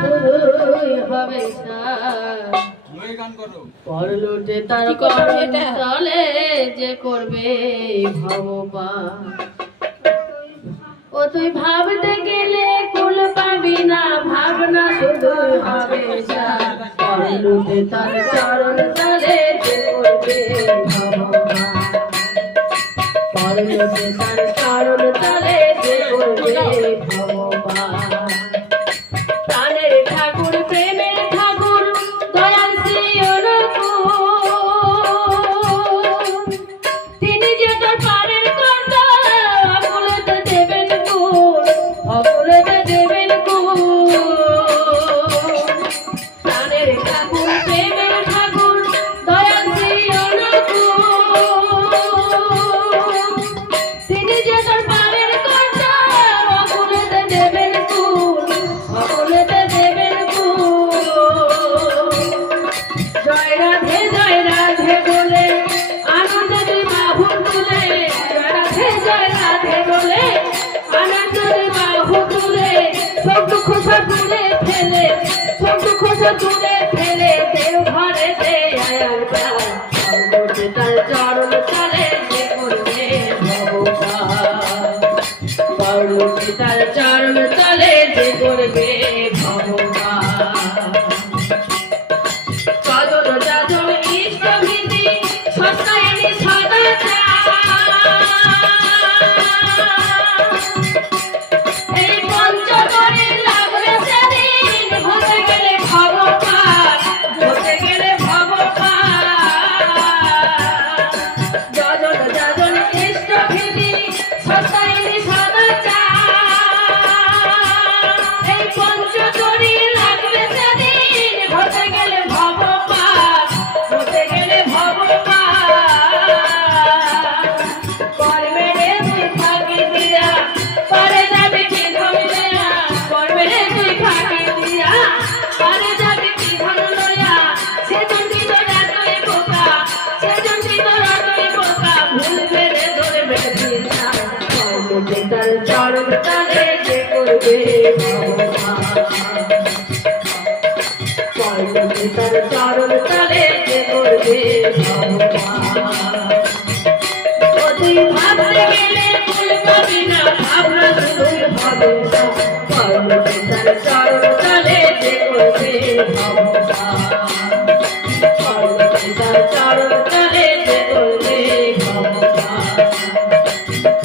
শুধুই হবে পরলোটে তার কর্ম চলে যে করবে ভগবান। ও তুই ভাবতে গেলে কুল পাবি না, ভাবনা শুধুই হবে পরলোটে তার চরণ চলে যে করবে ভগবান। পরলোটে তার চরণ চলে যে করবে ভগবান। প্রাণের ঠাকুর প্রেমের ঠাকুর দয়াল শ্রী অনুকূল, তিনি যে তোর পারের কর্তা অকুলেতে দেবেন কুল, অকুলেতে দেবেন কুল। প্রাণের ঠাকুর প্রেমের ঠাকুর দয়াল শ্রী অনুকূল, তিনি যে তোর পারের কর্তা অকুলেতে দেবেন কুল, অকুলেতে দেবেন কুল। জয় রাধে বলে আনন্দে বাহু তুলে, জয় রাধে বলে আনন্দে বাহু তুলে, সব দুঃখ সব তুলে ফেলে, সব দুঃখ সব তুলে ফেলে